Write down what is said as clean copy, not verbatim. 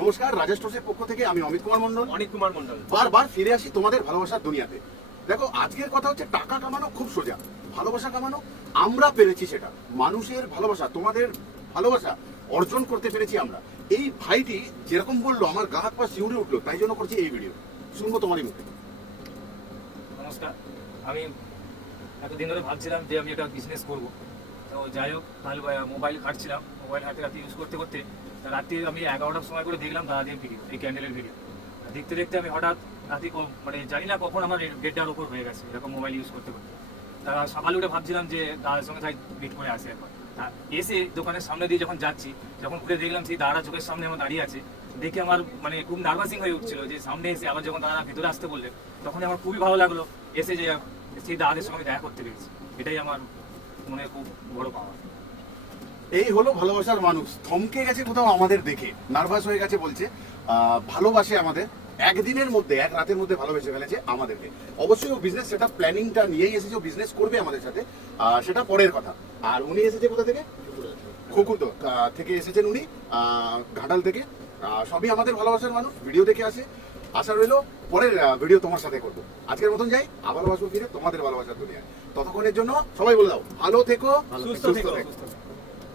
নমস্কার, রাজেশ টোসের পক্ষ থেকে আমি অমিত কুমার মন্ডল। বারবার ফিরে আসি তোমাদের ভালোবাসার দুনিয়াতে। দেখো, আজকের কথা হচ্ছে টাকা কামানো খুব সোজা, ভালোবাসা কামানো আমরা পেরেছি। সেটা মানুষের ভালোবাসা, তোমাদের ভালোবাসা অর্জন করতে পেরেছি আমরা। এই ভাইটি যেরকম বললো, আমার গা হাত পা শিউরে উঠলো, তাই জন্য করছি এই ভিডিও। শুনবো তোমারই মুখে। নমস্কার, আমি এতদিন ধরে ভাবছিলাম যে আমি একটা বিজনেস করবো। তো যাই হোক, কাল মোবাইল ঘাটছিলাম, মোবাইল ঘাটতে রাতে ইউজ করতে করতে রাত্রি আমি 11টার সময় করে দেখলাম দাদাদের ভিডিও, এই ক্যান্ডেলের ভিডিও। দেখতে দেখতে আমি হঠাৎ রাতে মানে জানি না কখন আমার 1:30টার ওপর হয়ে গেছে এরকম মোবাইল ইউজ করতে করতে। তারা সকালে উঠে ভাবছিলাম যে দাদার সঙ্গে তাই মিট করে আসে এখন। এসে দোকানের সামনে দিয়ে যখন যাচ্ছি, যখন ঘুরে দেখলাম সেই দাদা চোখের সামনে আমার দাঁড়িয়ে আছে, দেখে আমার মানে খুব নার্ভাসিং হয়ে উঠছিল যে সামনে এসে আবার যখন তারা ভেতরে আসতে বললেন, তখন আমার খুবই ভালো লাগলো এসে যে সেই দাদাদের সঙ্গে দেখা করতে পেরেছি। এটাই আমার মনে খুব বড় পাওয়া। এই হলো ভালোবাসার মানুষ। থমকে গেছে কোথাও আমাদের দেখে, নার্ভাস হয়ে গেছে, বলছে ভালোবাসে আমাদের। একদিনের মধ্যে, এক রাতের মধ্যে ভালোবেসে ফেলেছে আমাদেরকে। অবশ্যই ও বিজনেস সেটা প্ল্যানিংটা নিয়েই এসেছে, বিজনেস করবে আমাদের সাথে, সেটা পরের কথা। আর উনি এসেছে কোথা থেকে? খুকুতো থেকে এসেছেন উনি, ঘাটাল থেকে। সবই আমাদের ভালোবাসার মানুষ, ভিডিও দেখে আসে। আশা রইলো পরের ভিডিও তোমার সাথে করবো। আজকের মতন যাই, আবার আসবো ফিরে তোমাদের ভালোবাসার দুনিয়ায়। ততক্ষণের জন্য সবাই বলে দাও, ভালো থেকো, সুস্থ থেকো।